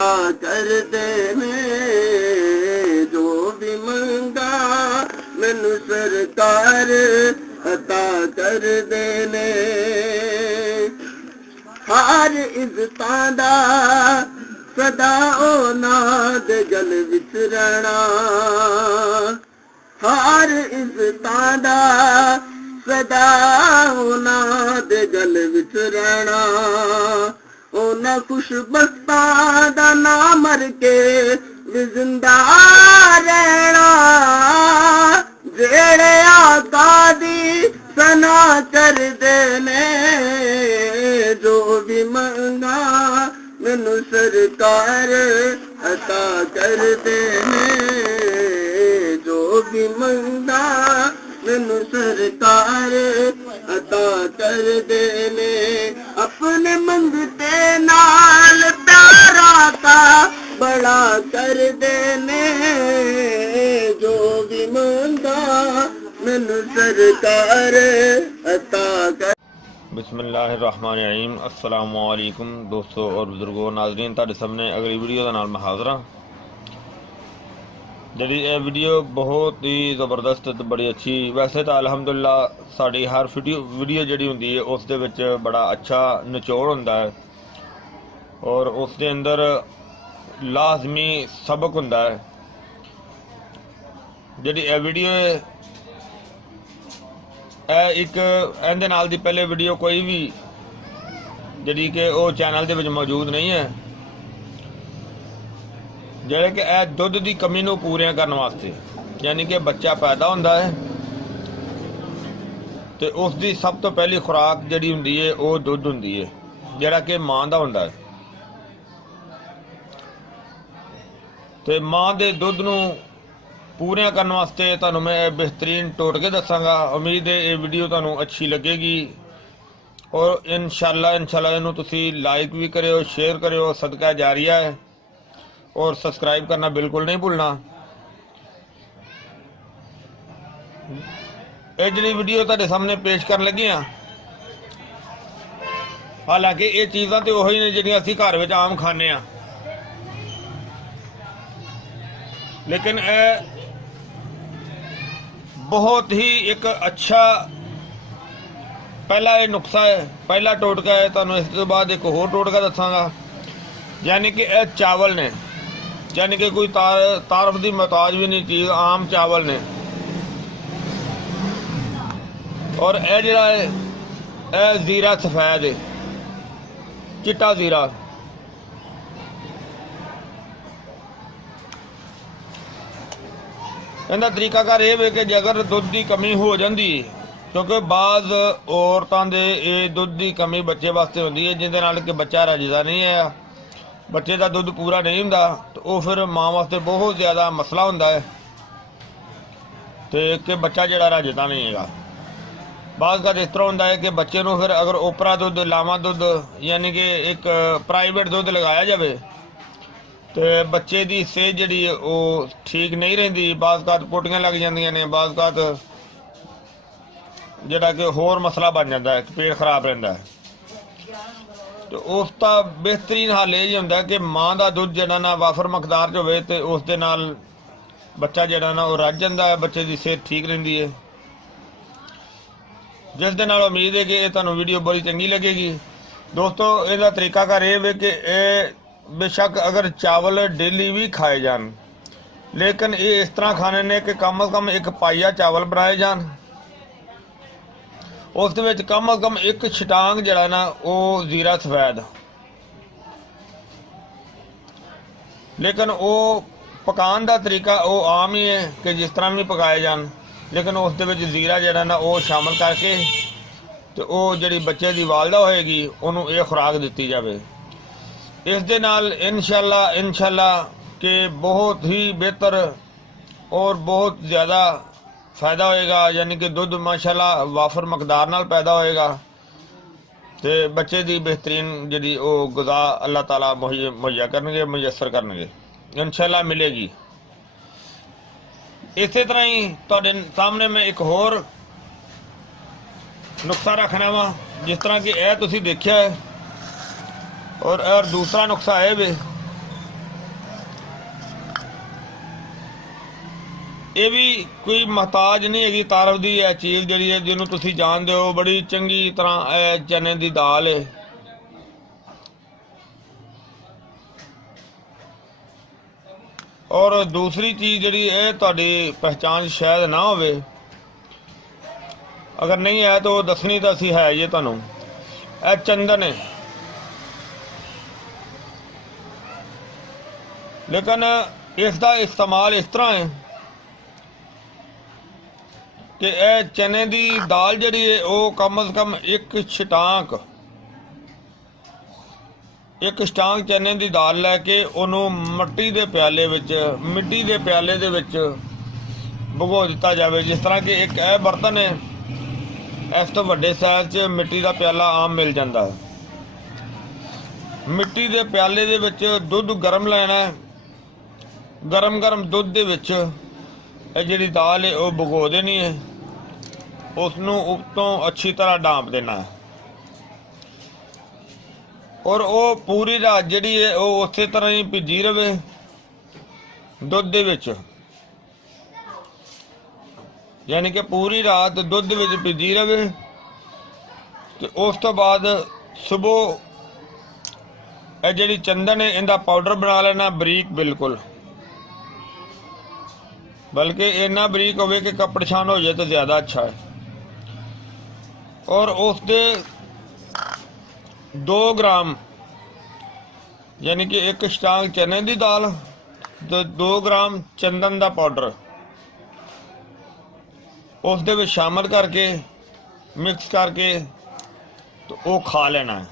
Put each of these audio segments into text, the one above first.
कर देने जो भी मंगा मैनू सरकार अता कर देने। हर इज्जतां दा सदा औलाद गल विच रहना, हर इज्जतां दा सदा औलाद गल विच रहना। उन्हें खुशबख्तां दा ना मर के भी जिंदा रहना, जेड़े आका दी सना कर देने जो भी मंगा मैनू सरकार अता कर देने। जो भी मंगा मैनू सरकार अता कर देने। अपने मंगते नाल प्यारा का बड़ा कर देने। जो भी मंगा मैनू सरकार अता कर। बिस्मिल्लाहिर्रहमानिर्रहीम। अस्सलामु अलैकुम दोस्तों और बुजुर्गों नाज़रीन, तुहाडे सामने अगली वीडियो के नाल मैं हाज़र हाँ। जी यह वीडियो बहुत ही ज़बरदस्त तो बड़ी अच्छी, वैसे तो अलहमदुलिल्लाह साड़ी हर वीडियो जी होंगी है उस दे विच बड़ा अच्छा निचोड़ होंदा है और उस दे अंदर लाजमी सबक होंदा है। जी यह वीडियो एक इहदे नाल दी पहले वीडियो कोई भी जी कि वो चैनल दे विच मौजूद नहीं है, ਜਿਹੜੇ कि यह दुध की कमी को पूरिया करने वास्ते, यानी कि बच्चा पैदा होंदा है तो उसकी सब तो पहली खुराक जी होंदी है वो दुध होंदी है, जिहड़ा कि माँ का होंदा है। तो माँ के दुध नूं पूरिया करने वास्ते तुहानूं मैं बेहतरीन टोटके दसांगा। उम्मीद है ये वीडियो तुहानूं अच्छी लगेगी और इंशाअल्लाह इनू तुसी लाइक भी करियो, शेयर करियो, सदका जारिया है, और सब्सक्राइब करना बिल्कुल नहीं भूलना। ये जी वीडियो तुहाडे सामने पेश कर लगे हाँ, हालांकि ये चीज़ां तो उही ने जिहड़ियां असीं घर विच आम खाने आ, लेकिन बहुत ही एक अच्छा पहला ये नुस्खा है, पहला टोटका है। तुहानूं इस तो बाद एक होर टोटका दसांगा, यानी कि यह चावल ने, यानी कि कोई तारफ की मोहताज भी नहीं चीज़, आम चावल ने। और यह जिहड़ा है यह जीरा सफेद है, चिट्टा जीरा। इहदा तरीकाकार यह है कि जे अगर दुध की कमी हो जाती है, क्योंकि बाज़ औरतों के ये दुध की कमी बच्चे वास्ते होती है जिहदे नाल कि बच्चा रजदा नहीं है, बच्चे का दुध पूरा नहीं होंदा, तो वह फिर माँ वास्ते बहुत ज़्यादा मसला होंदा है तो कि बच्चा जिहड़ा रजदा नहीं है। बाज़ का इस तरह होंदा है कि बच्चे को फिर अगर ओपरा दुध, लावा दुध, यानी कि एक प्राइवेट दुध लगाया जाए तो बच्चे की सेहत जी वो ठीक नहीं रही। बाज़ का पोटियां लग जांदियां ने, बाज़ का जिहड़ा कि होर मसला बन जाता है, पेट खराब रहता है। तो उसका बेहतरीन हल यही होंदा कि माँ का दुध जिहड़ा ना वाफर मकदार च होवे ते उस दे नाल बच्चा जिहड़ा ना वो रज जांदा है, बच्चे की सेहत ठीक रहिंदी है, जिस दे नाल उम्मीद है कि ये तुहानूं वीडियो बड़ी चंगी लगेगी। दोस्तों इसका तरीकाकार ये है कि बेशक अगर चावल डेली भी खाए जान, लेकिन ये इस तरह खाने ने कि कम अज़ कम एक पाइया चावल बनाए जान, उस दे विच कम अज़ कम एक छटांग जिहड़ा ना वो जीरा सफेद, लेकिन वो पकाने का तरीका वो आम ही है कि जिस तरह भी पकाए जान, लेकिन उस दे विच जीरा जिहड़ा ना वो शामिल करके तो वो जिहड़ी बच्चे की वालदा होएगी उन्होंने ये खुराक दी जाए। इस दे नाल इंशाअल्लाह कि बहुत ही बेहतर और बहुत ज़्यादा फ़ायदा होएगा, यानी कि दुध माशाअल्लाह वाफर मकदार नाल पैदा होएगा तो बच्चे की बेहतरीन जी वो गुज़ा अल्लाह ताला मुहैया करनगे, मुयसर करनगे, इंशाअल्लाह मिलेगी। इस तरह ही तुहाडे सामने मैं एक होर नुस्खा रखना वा, जिस तरह कि यह तुसीं देखिया है, और दूसरा नुस्खा है भी ਇਹ ਵੀ ਕੋਈ ਮਹਤਾਜ ਨਹੀਂ ਹੈਗੀ ਤਾਰਫ ਦੀ। ਇਹ ਚੀਜ਼ ਜਿਹੜੀ ਹੈ ਜਿਹਨੂੰ ਤੁਸੀਂ ਜਾਣਦੇ ਹੋ, ਬੜੀ ਚੰਗੀ ਤਰ੍ਹਾਂ ਇਹ ਚਨੇ ਦੀ ਦਾਲ ਹੈ। ਔਰ ਦੂਸਰੀ ਚੀਜ਼ ਜਿਹੜੀ ਇਹ ਤੁਹਾਡੀ ਪਹਿਚਾਣ ਸ਼ਾਇਦ ਨਾ ਹੋਵੇ, ਅਗਰ ਨਹੀਂ ਹੈ ਤਾਂ ਉਹ ਦੱਸਣੀ ਤਾਂ ਅਸੀਂ ਹੈ ਇਹ ਤੁਹਾਨੂੰ। ਇਹ ਚੰਦਨ ਹੈ, ਲੇਕਿਨ ਇਸ ਦਾ ਇਸਤੇਮਾਲ ਇਸ ਤਰ੍ਹਾਂ ਹੈ ਕਿ ਇਹ ਚਨੇ ਦੀ ਦਾਲ ਜਿਹੜੀ ਹੈ ਉਹ ਕਮ ਅਜ਼ ਕਮ ਇੱਕ ਸਟਾਂਗ ਚਨੇ ਦੀ ਦਾਲ ਲੈ ਕੇ ਉਹਨੂੰ ਮਿੱਟੀ ਦੇ ਪਿਆਲੇ ਦੇ ਵਿੱਚ ਭਿਗੋ ਦਿੱਤਾ ਜਾਵੇ। ਜਿਸ ਤਰ੍ਹਾਂ ਕਿ ਇੱਕ ਇਹ ਬਰਤਨ ਹੈ, ਇਸ ਤੋਂ ਵੱਡੇ ਸਾਈਜ਼ 'ਚ ਮਿੱਟੀ ਦਾ ਪਿਆਲਾ ਆਮ ਮਿਲ ਜਾਂਦਾ ਹੈ। ਮਿੱਟੀ ਦੇ ਪਿਆਲੇ ਦੇ ਵਿੱਚ ਦੁੱਧ ਗਰਮ ਲੈਣਾ ਹੈ, ਗਰਮ ਦੁੱਧ ਦੇ ਵਿੱਚ ਇਹ ਜਿਹੜੀ ਦਾਲ ਹੈ ਉਹ ਭਿਗੋ ਦੇਣੀ ਹੈ, ਉਸ ਨੂੰ ਉੱਤੋਂ ਅੱਛੀ ਤਰ੍ਹਾਂ ਡਾਂਪ ਦੇਣਾ ਹੈ। ਔਰ ਉਹ ਪੂਰੀ ਰਾਤ ਜਿਹੜੀ ਹੈ ਉਹ ਉਸੇ ਤਰ੍ਹਾਂ ਹੀ ਭਿੱਜੀ ਰਵੇ ਦੁੱਧ ਦੇ ਵਿੱਚ, ਯਾਨੀ ਕਿ ਪੂਰੀ ਰਾਤ ਦੁੱਧ ਦੇ ਵਿੱਚ ਭਿੱਜੀ ਰਵੇ। ਤੇ ਉਸ ਤੋਂ ਬਾਅਦ ਸਵੇਰ ਇਹ ਜਿਹੜੀ ਚੰਦਨ ਹੈ ਇਹਦਾ ਪਾਊਡਰ ਬਣਾ ਲੈਣਾ ਬਰੀਕ, ਬਿਲਕੁਲ, ਬਲਕਿ ਇੰਨਾ ਬਰੀਕ ਹੋਵੇ ਕਿ ਕੱਪੜ ਛਾਣ ਹੋ ਜਾਏ ਤਾਂ ਜ਼ਿਆਦਾ ਅੱਛਾ ਹੈ। ਔਰ ਉਸ ਦੇ 2 ਗ੍ਰਾਮ, ਯਾਨੀ ਕਿ ਇੱਕ ਸਟਾਂਗ ਚਨੇ ਦੀ ਦਾਲ ਤੇ 2 ਗ੍ਰਾਮ ਚੰਦਨ ਦਾ ਪਾਊਡਰ ਉਸ ਦੇ ਵਿੱਚ ਸ਼ਾਮਲ ਕਰਕੇ ਮਿਕਸ ਕਰਕੇ ਤੇ ਉਹ ਖਾ ਲੈਣਾ ਹੈ।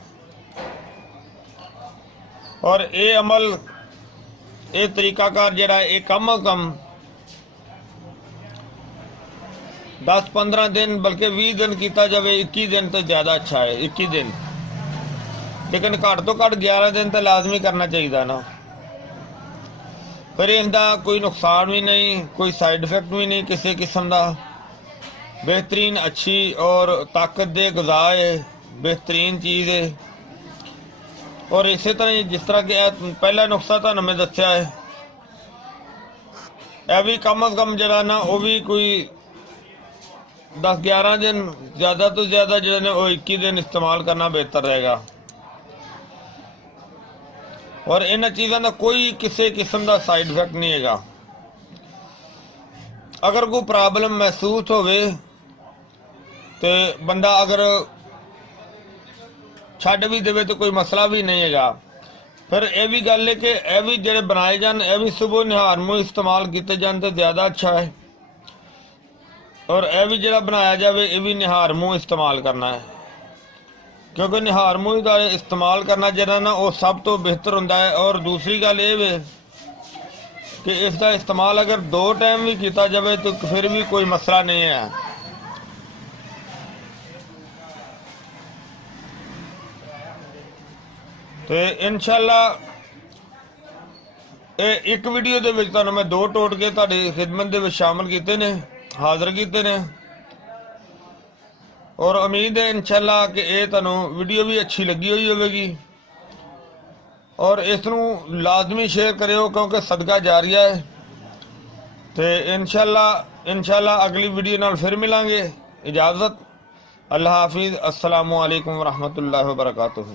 ਔਰ ਇਹ ਅਮਲ, ਇਹ ਤਰੀਕਾਕਾਰ ਜਿਹੜਾ ਇਹ ਕਮ ਅਜ਼ ਕਮ 10-15 ਦਿਨ ਬਲਕਿ 20 ਦਿਨ ਕੀਤਾ ਜਾਵੇ। 21 ਦਿਨ ਤੋਂ ਜ਼ਿਆਦਾ ਅੱਛਾ ਹੈ, 21 ਦਿਨ, ਲੇਕਿਨ ਘੱਟ ਤੋਂ ਘੱਟ 11 ਦਿਨ ਤਾਂ ਲਾਜ਼ਮੀ ਕਰਨਾ ਚਾਹੀਦਾ ਨਾ। ਪਰ ਇਹਦਾ ਕੋਈ ਨੁਕਸਾਨ ਵੀ ਨਹੀਂ, ਕੋਈ ਸਾਈਡ ਇਫੈਕਟ ਵੀ ਨਹੀਂ ਕਿਸੇ ਕਿਸਮ ਦਾ। बेहतरीन अच्छी और ताकत दे ग़िज़ा है, बेहतरीन चीज़ है। और इस तरह जिस तरह के पहला नुस्खा तो मैं दस्या है, यह भी कम अज़ कम जरा ना वो भी कोई 10-11 दिन, ज़्यादा तो ज़्यादा जो है वो 21 दिन इस्तेमाल करना बेहतर रहेगा। और इन चीज़ों का कोई किसी किस्म का साइड इफेक्ट नहीं है। अगर कोई प्रॉब्लम महसूस होवे तो बंदा अगर छड्ड भी देवे तो कोई मसला भी नहीं है। फिर यह भी गल है कि यह भी जो बनाए जान, यह भी सुबह निहार मुँह इस्तेमाल किए जान तो ज़्यादा अच्छा है। और यह भी जो बनाया जाए यह भी निहार मुँह इस्तेमाल करना है, क्योंकि निहार मुँह का इस्तेमाल करना जरा ना वो सब तो बेहतर होता है। और दूसरी गल ये वे कि इसका इस्तेमाल अगर 2 टाइम भी किया जाए तो फिर भी कोई मसला नहीं है। तो इंशाअल्लाह एक वीडियो दे विच तुहानूं मैं 2 टोटके तुहाडी खिदमत दे विच शामिल कीते ने, हाज़र कीते ने। और उम्मीद है इंशाअल्लाह कि ये तुहानूं वीडियो भी अच्छी लगी हुई होगी। और इसनूं लाजमी शेयर करियो क्योंकि सदका जारिया है। तो इंशाअल्लाह अगली वीडियो नाल फिर मिलांगे। इजाज़त, अल्लाह हाफिज़, अस्सलामु अलैकुम व रहमतुल्लाहि व बरकातुहू।